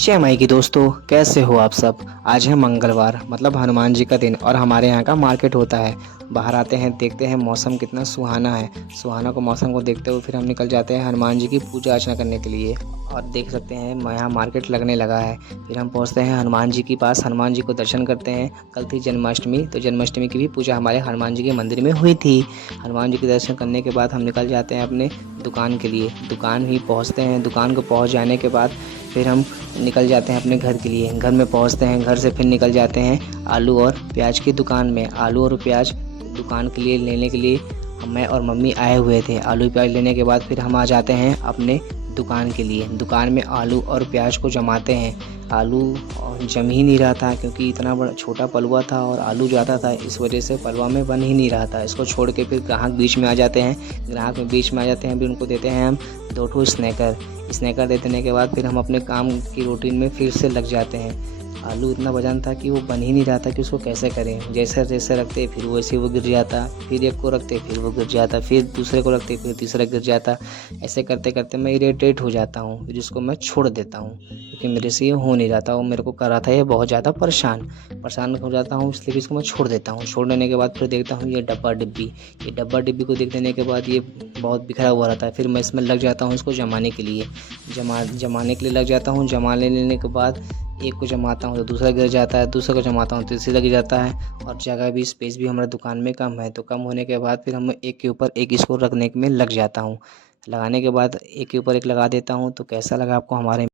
जय माई की दोस्तों, कैसे हो आप सब। आज है मंगलवार मतलब हनुमान जी का दिन और हमारे यहाँ का मार्केट होता है। बाहर आते हैं, देखते हैं मौसम कितना सुहाना है। सुहाना को मौसम को देखते हुए फिर हम निकल जाते हैं हनुमान जी की पूजा अर्चना करने के लिए। और देख सकते हैं यहाँ मार्केट लगने लगा है। फिर हम पहुँचते हैं हनुमान जी के पास, हनुमान जी को दर्शन करते हैं। कल थी जन्माष्टमी, तो जन्माष्टमी की भी पूजा हमारे हनुमान जी के मंदिर में हुई थी। हनुमान जी के दर्शन करने के बाद हम निकल जाते हैं अपने दुकान के लिए। दुकान ही पहुँचते हैं। दुकान को पहुँच जाने के बाद फिर हम निकल जाते हैं अपने घर के लिए। घर में पहुंचते हैं, घर से फिर निकल जाते हैं आलू और प्याज की दुकान में। आलू और प्याज दुकान के लिए लेने के लिए मैं और मम्मी आए हुए थे। आलू प्याज लेने के बाद फिर हम आ जाते हैं अपने दुकान के लिए। दुकान में आलू और प्याज को जमाते हैं। आलू जम ही नहीं रहा था क्योंकि इतना बड़ा छोटा पलवा था और आलू ज़्यादा था, इस वजह से पलवा में बन ही नहीं रहा था। इसको छोड़ के फिर ग्राहक बीच में आ जाते हैं। ग्राहक में बीच में आ जाते हैं, फिर उनको देते हैं हम 2 ठो स्नैकर दे देने के बाद फिर हम अपने काम की रूटीन में फिर से लग जाते हैं। आलू इतना वजन था कि वो बन ही नहीं रहा था कि उसको कैसे करें। जैसे जैसे रखते फिर वैसे वो गिर जाता, फिर एक को रखते फिर वो गिर जाता, फिर दूसरे को रखते फिर तीसरा गिर जाता। ऐसे करते करते मैं इरिटेट हो जाता हूँ, फिर इसको मैं छोड़ देता हूँ क्योंकि मेरे से ये हो नहीं रहा था। वो मेरे को कर रहा था ये बहुत ज़्यादा परेशान हो जाता हूँ, इसलिए इसको मैं छोड़ देता हूँ। छोड़ देने के बाद फिर देखता हूँ ये डब्बा डिब्बी को देख देने के बाद ये बहुत बिखरा हुआ रहता है। फिर मैं इसमें लग जाता हूँ इसको जमाने के लिए। जमाने के लिए लग जाता हूँ। जमा लेने के बाद एक को जमाता हूँ तो दूसरा गिर जाता है, दूसरे को जमाता हूँ तो तीसरा गिर जाता है। और जगह भी, स्पेस भी हमारे दुकान में कम है, तो कम होने के बाद फिर हम एक के ऊपर एक इसको रखने में लग जाता हूँ। लगाने के बाद एक के ऊपर एक लगा देता हूँ। तो कैसा लगा आपको हमारे